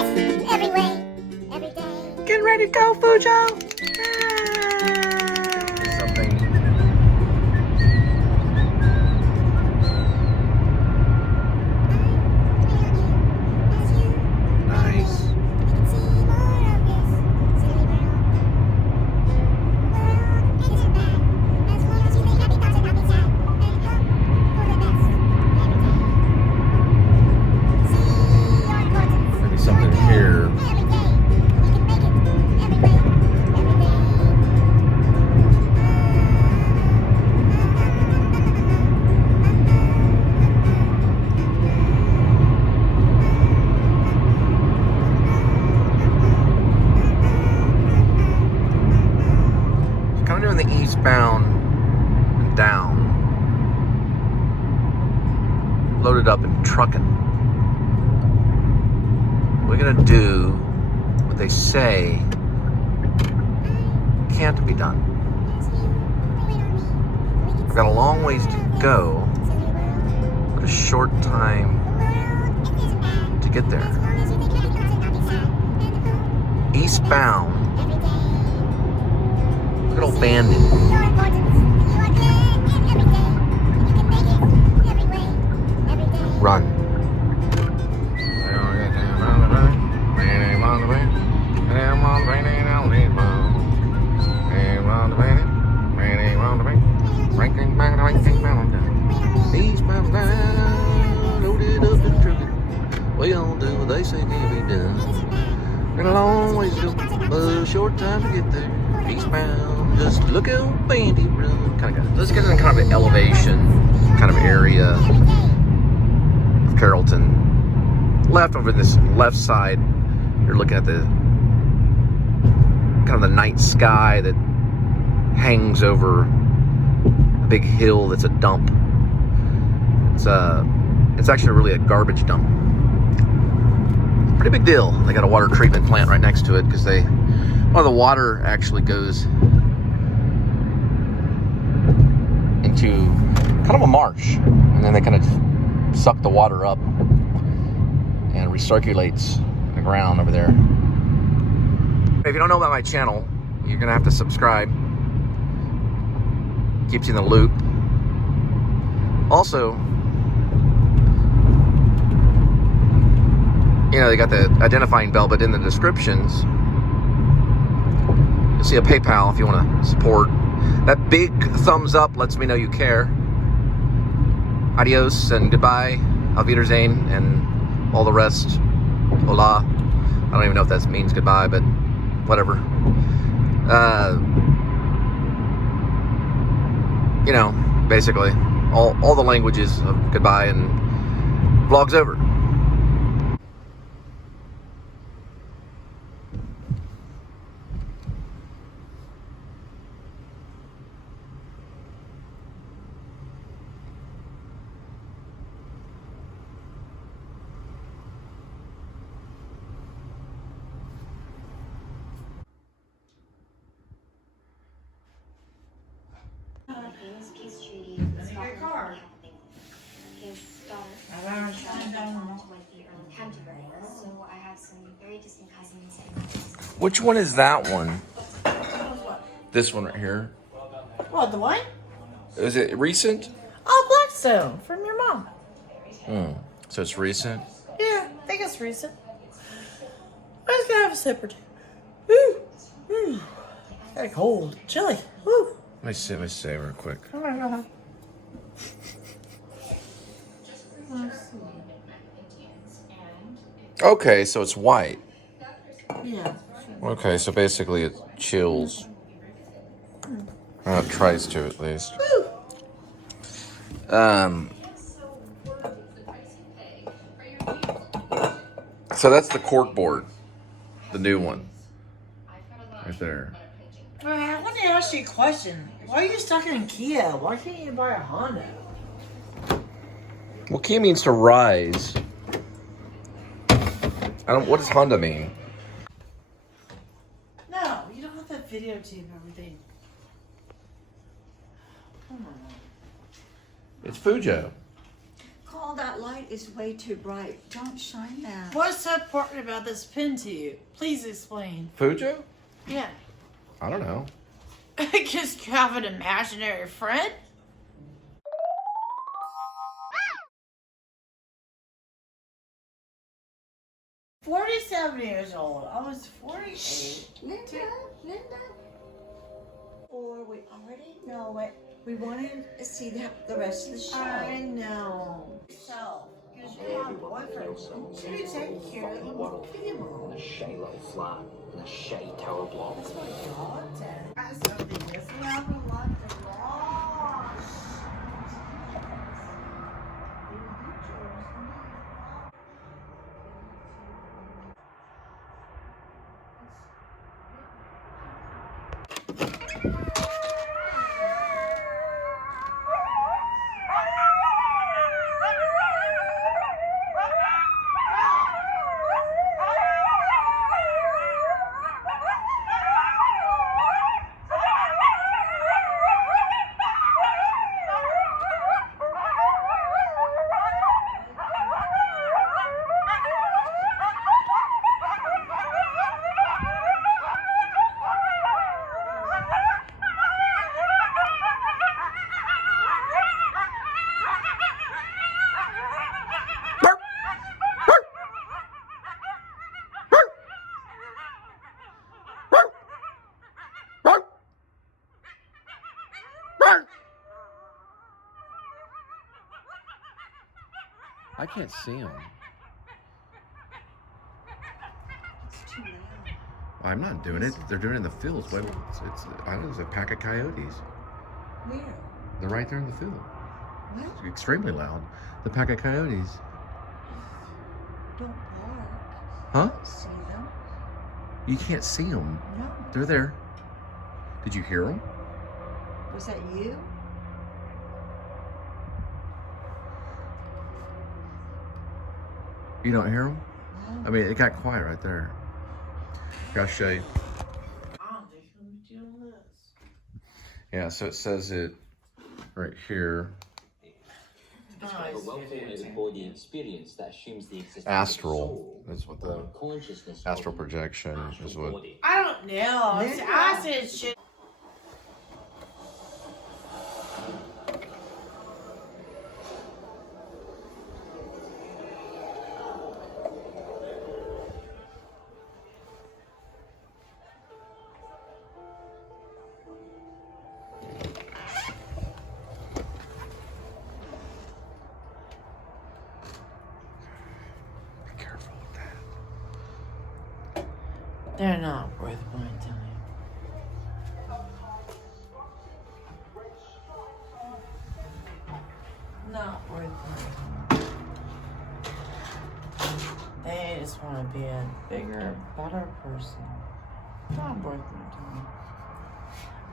every way, every day. Get ready to go, Fujo! Something. Nice. Maybe something here. Kind of doing the eastbound and down, loaded up and trucking. We're gonna do what they say can't be done. We've got a long ways to go, but a short time to get there. Eastbound. Look at old Bandit. Run. Eastbound down, loaded up and trucking. We all do what they say can't be done. Got a long ways to go, but a short time to get there. Eastbound, just look out, Bandy run. Kind of, let's get in kind of an elevation kind of area of Carrollton. Left over this left side, you're looking at the kind of the night sky that hangs over a big hill that's a dump. It's actually really a garbage dump. Pretty big deal. They got a water treatment plant right next to it because the water actually goes into kind of a marsh, and then they kind of suck the water up and recirculates the ground over there. If you don't know about my channel, you're gonna have to subscribe. Keeps you in the loop. Also, they got the identifying bell, but in the descriptions you'll see a PayPal if you want to support. That big thumbs up lets me know you care. Adios and goodbye, Auf Wiedersehen, and all the rest. Hola. I don't even know if that means goodbye, but whatever. Basically, all the languages of goodbye, and vlog's over. Peace treaty with Scotland. His daughter Canterbury. So I have some very distant cousins. Which one is that one? This one right here. What, the wine? Is it recent? Oh, Blackstone, from your mom. So it's recent? Yeah, I think it's recent. I was gonna have a sip or two. Woo! Woo! Kind of cold. Chilly. Woo! Let me say real quick. Oh my god. Okay, so it's white. Yeah. Okay, so basically it chills. It tries to, at least. Woo! So that's the cork board, the new one, right there. I want to ask you a question. Why are you stuck in Kia? Why can't you buy a Honda? Well, Kia means to rise. What does Honda mean? No, you don't have to videotape everything. Come on. It's Fujo. Call all that light is way too bright. Don't shine that. What's so important about this pin to you? Please explain. Fujo? Yeah. I don't know. Because you have an imaginary friend? I'm 47 years old. I was 48. Linda. Or we already know it. We wanted to see the rest of the show. I know. So, because you're my boyfriend, should be taking care of the people. A shy little flat in a shy tower block. That's what God said. I something just happened like the law. I can't see them. It's too loud. I'm not doing it. They're doing it in the fields. But I don't know, it's a pack of coyotes. Where? They're right there in the field. What? It's extremely loud. The pack of coyotes. Don't bark. Huh? See them? You can't see them. No. They're there. Did you hear them? Was that you? You don't hear them? No. I mean, it got quiet right there. Gotta show you. I don't think I'm doing this. Yeah, so it says it right here. Describe a well-formulated body experience that assumes the existence Astral. of a soul That's what or the consciousness astral of projection an is astral what. body. I don't know. Linda. I said shit. Be careful with that. They're not worth my time. Not worth my time. They just want to be a bigger, better person. Not worth my time.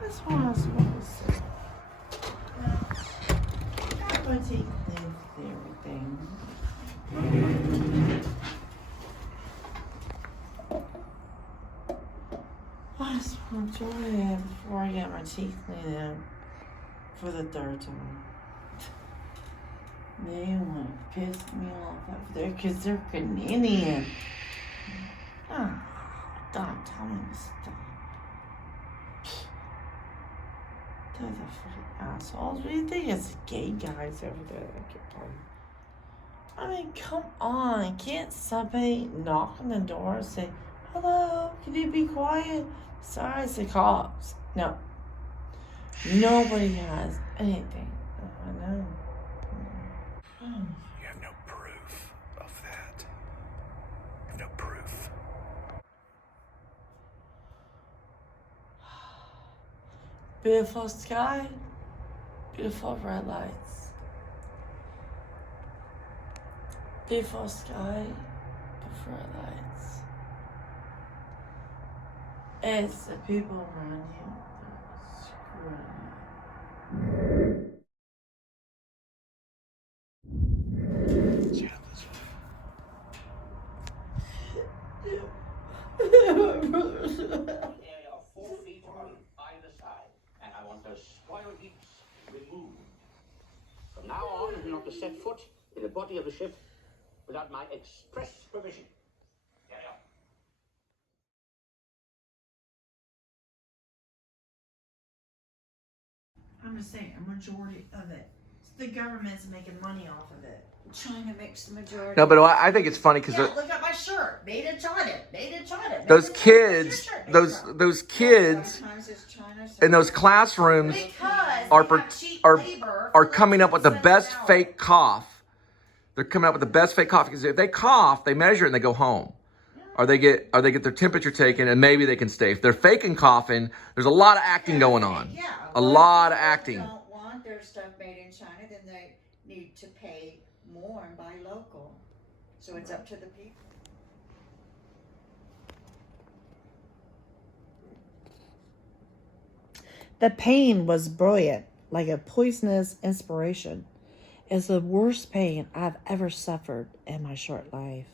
That's what I was supposed to say. Got my teeth cleaned and everything. I just want to enjoy it before I get my teeth cleaned out for the third time. They want to piss me off over there because they're Canadian. Oh, don't tell me to stop. They're the fucking assholes. What do you think? It's gay guys over there that get party. I mean, come on. Can't somebody knock on the door and say, hello, can you be quiet? Sorry, it's the cops. No. Nobody has anything. I know. You have no proof of that. You have no proof. Beautiful sky. Beautiful red lights. Beautiful sky. Beautiful red lights. It's the people around you that screw you. Area of 4 feet on either side, and I want those spoil heaps removed. From now on, you're not to set foot in the body of the ship without my express permission. Yeah. I'm just saying, a majority of it. The government's making money off of it. China makes the majority. No, but I think it's funny because look at my shirt. Made in China. Made in China. those kids, those kids Sometimes it's China, in those sometimes classrooms Because are they have cheap are labor are for coming up with the 50 cents best an hour. fake cough. They're coming up with the best fake cough because if they cough, they measure it and they go home, or they get their temperature taken and maybe they can stay. If they're faking coughing, there's a lot of acting going on. Yeah, A well, lot of if people acting. don't want their stuff made in China, then they need to pay more and buy local. So it's up to the people. The pain was brilliant, like a poisonous inspiration. It's the worst pain I've ever suffered in my short life.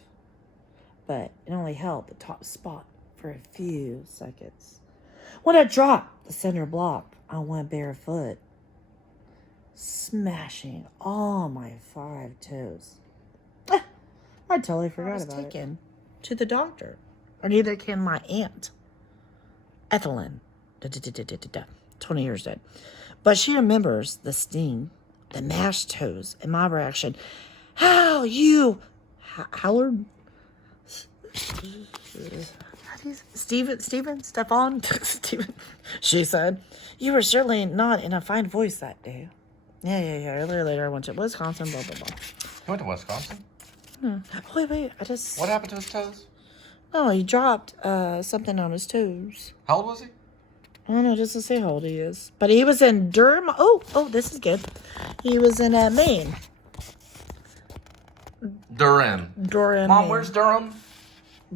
But it only held the top spot for a few seconds. When I dropped the center block on one bare foot, smashing all my 5 toes. I totally forgot about it. I was taken to the doctor, or neither can my aunt, Ethelyn, 20 years dead. But she remembers the sting, the mashed toes, and my reaction. How you, Howard? Stephen, Stefan? Stephen. She said, you were certainly not in a fine voice that day. Yeah. Earlier later, I went to Wisconsin, blah, blah, blah. You went to Wisconsin? Wait, I just... What happened to his toes? Oh, he dropped something on his toes. How old was he? I don't know, just to say how old he is. But he was in Durham. Oh, this is good. He was in Maine. Durham. Durham, Mom, Maine. where's Durham?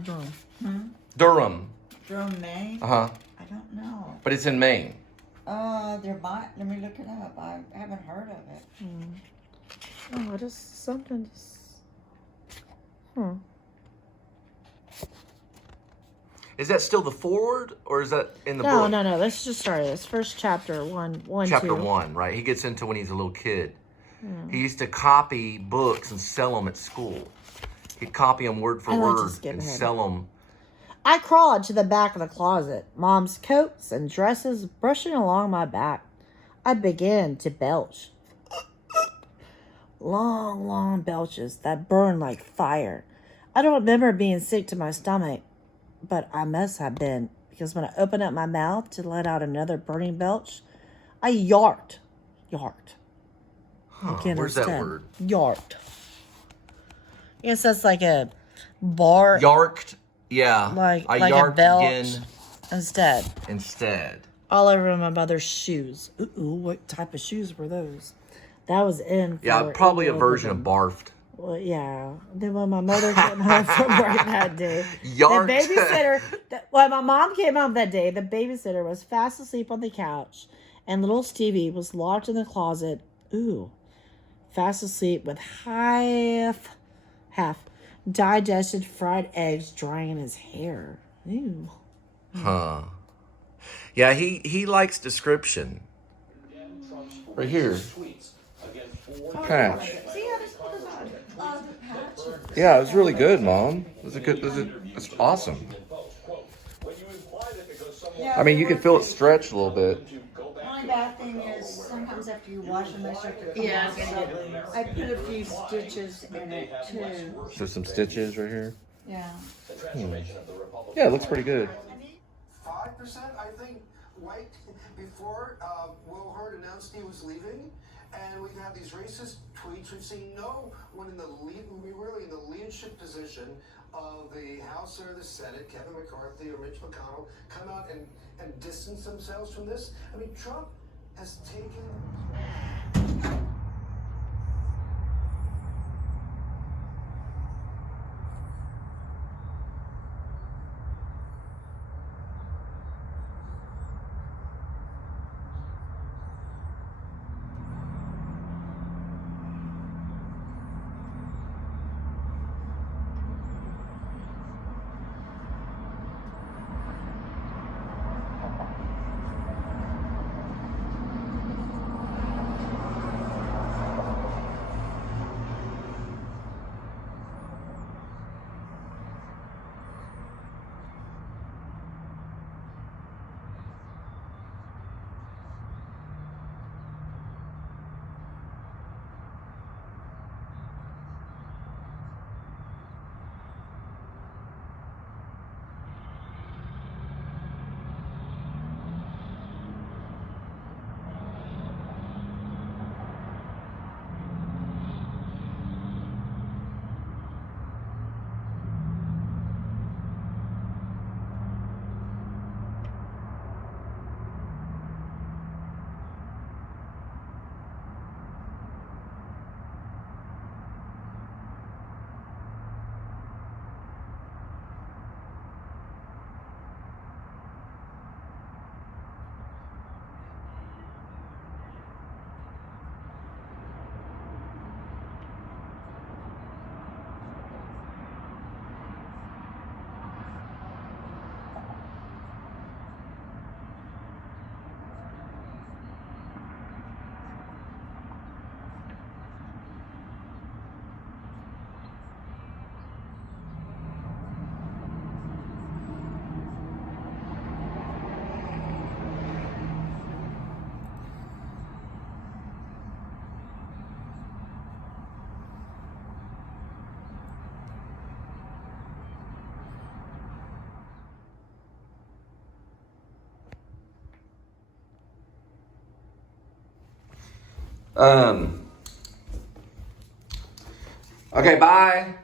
Durham. Durham. Durham, Maine? Uh-huh. I don't know. But it's in Maine. There might. Let me look it up. I haven't heard of it. Oh, just something. Is that still the forward, or is that in the No, book? no. Let's just start this. First chapter, one, Chapter 2. 1, right? He gets into when he's a little kid. He used to copy books and sell them at school. He'd copy them word for I like to word skip and ahead. sell them. I crawled to the back of the closet, Mom's coats and dresses brushing along my back. I began to belch. Long belches that burned like fire. I don't remember being sick to my stomach, but I must have been, because when I opened up my mouth to let out another burning belch, I yarked. Huh, where's that word? Yarked. Yes, that's like a bar. Yarked? Yeah. Like I a yarked belch again instead. All over my mother's shoes. Ooh, what type of shoes were those? That was in. Yeah, probably a version of barfed. Well, yeah. Then when my mother came home from work that day, Yarked. the babysitter. When my mom came home that day, the babysitter was fast asleep on the couch, and little Stevie was locked in the closet. Ooh, fast asleep with half digested fried eggs drying in his hair. Ew. Huh. Yeah, he likes description. Right here. Patch. Yeah, it was really good, Mom. It's awesome. I mean, you can feel it stretch a little bit. The only bad thing is sometimes after you wash them, they start to come out. So I put a few stitches in it too. So some stitches right here. Yeah. Yeah, it looks pretty good. 5%, I think, white before Will Hurd announced he was leaving. And we've had these racist tweets. We've seen no one in the leadership position of the House or the Senate, Kevin McCarthy or Mitch McConnell, come out and distance themselves from this. I mean, Trump has taken... Okay, bye.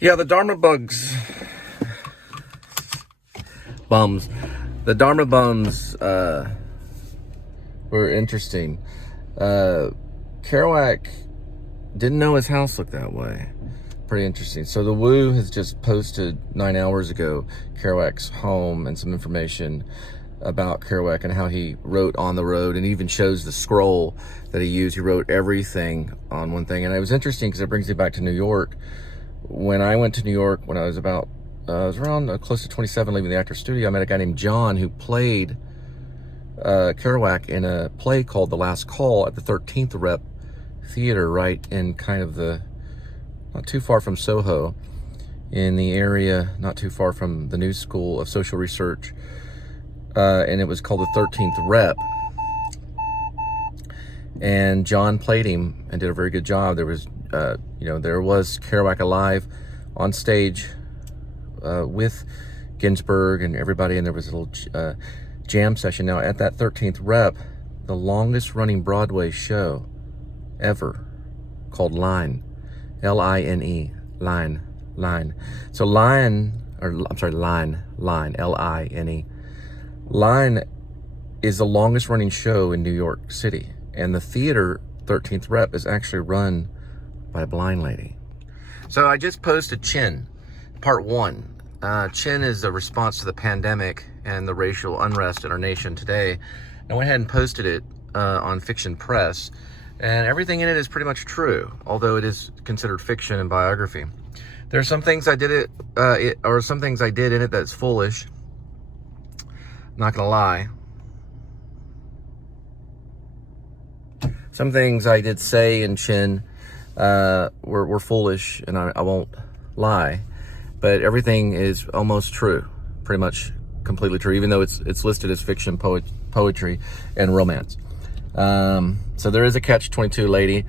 Yeah, the Dharma bums. The Dharma bums were interesting. Kerouac didn't know his house looked that way. Pretty interesting. So the Woo has just posted 9 hours ago Kerouac's home and some information about Kerouac and how he wrote on the road, and even shows the scroll that he used. He wrote everything on one thing. And it was interesting because it brings me back to New York. When I went to New York when I was around close to 27, leaving the actor's studio, I met a guy named John who played Kerouac in a play called The Last Call at the 13th Rep Theater, right in kind of not too far from Soho, in the area, not too far from the New School of Social Research. And it was called the 13th Rep. And John played him and did a very good job. There was Kerouac alive on stage with Ginsberg and everybody, and there was a little jam session. Now, at that 13th Rep, the longest running Broadway show ever, called Line, L-I-N-E, Line. So Line, L-I-N-E. Line is the longest running show in New York City, and the theater 13th Rep is actually run by a blind lady. So I just posted Chin, part 1. Chin is a response to the pandemic and the racial unrest in our nation today. I went ahead and posted it on Fiction Press, and everything in it is pretty much true, although it is considered fiction and biography. There's some things I did some things I did in it that's foolish. Not gonna lie. Some things I did say in Chin were foolish, and I won't lie, but everything is almost true, pretty much completely true, even though it's listed as fiction, poetry, and romance. So there is a catch-22 lady,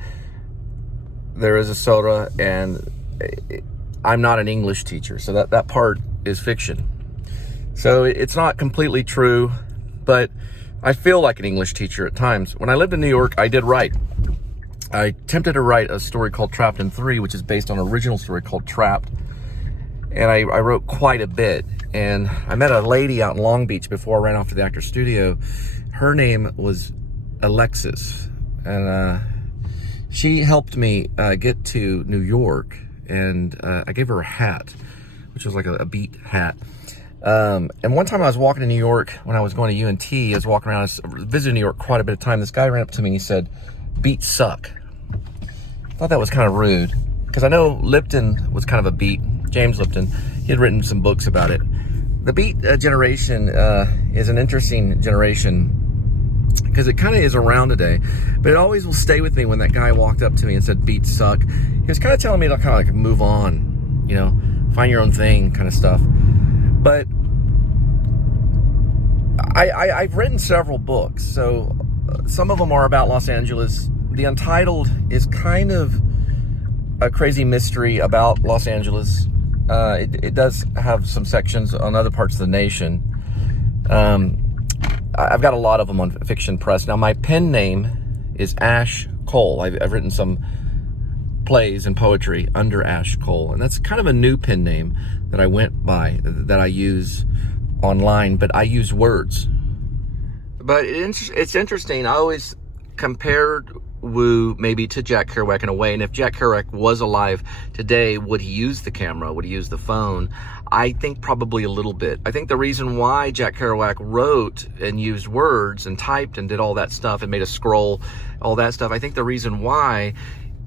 there is a soda, and I'm not an English teacher, so that part is fiction. So it's not completely true, but I feel like an English teacher at times. When I lived in New York, I did write. I attempted to write a story called Trapped in 3, which is based on an original story called Trapped. And I wrote quite a bit. And I met a lady out in Long Beach before I ran off to the actor's studio. Her name was Alexis. And she helped me get to New York. And I gave her a hat, which was like a beat hat. And one time I was walking to New York when I was going to UNT. I was walking around, I was visiting New York quite a bit of time. This guy ran up to me and he said, "Beats suck." I thought that was kind of rude, because I know Lipton was kind of a beat. James Lipton, he had written some books about it. The beat generation is an interesting generation, because it kind of is around today, but it always will stay with me when that guy walked up to me and said, "Beats suck." He was kind of telling me to kind of like move on, find your own thing kind of stuff. But I've written several books, so some of them are about Los Angeles. The Untitled is kind of a crazy mystery about Los Angeles. It does have some sections on other parts of the nation. I've got a lot of them on Fiction Press. Now, my pen name is Ash Cole. I've written some plays and poetry under Ash Cole, and that's kind of a new pen name that I went by, that I use online, but I use words. But it's interesting. I always compared Wu maybe to Jack Kerouac in a way, and if Jack Kerouac was alive today, would he use the camera? Would he use the phone? I think probably a little bit. I think the reason why Jack Kerouac wrote and used words and typed and did all that stuff and made a scroll, all that stuff, I think the reason why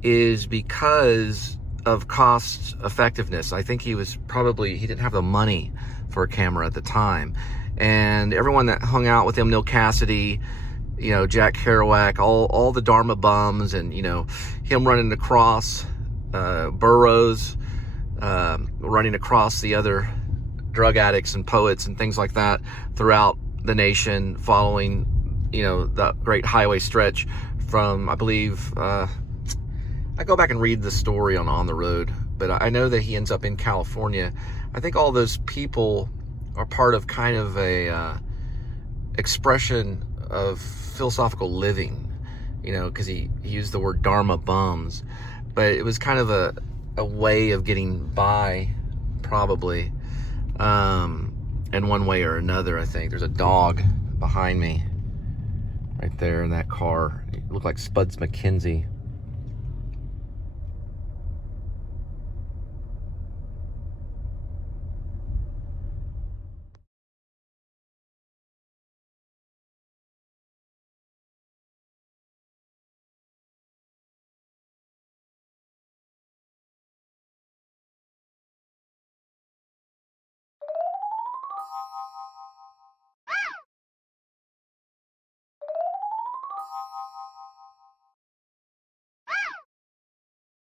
is because of cost effectiveness. I think he didn't have the money for a camera at the time. And everyone that hung out with him, Neil Cassidy, Jack Kerouac, all the Dharma bums, and him running across burrows, running across the other drug addicts and poets and things like that throughout the nation, following, the great highway stretch from, I believe, I go back and read the story on the road, but I know that he ends up in California. I think all those people are part of kind of a expression of philosophical living, because he used the word Dharma bums, but it was kind of a way of getting by, probably, in one way or another. I think there's a dog behind me right there in that car. It looked like Spuds McKenzie.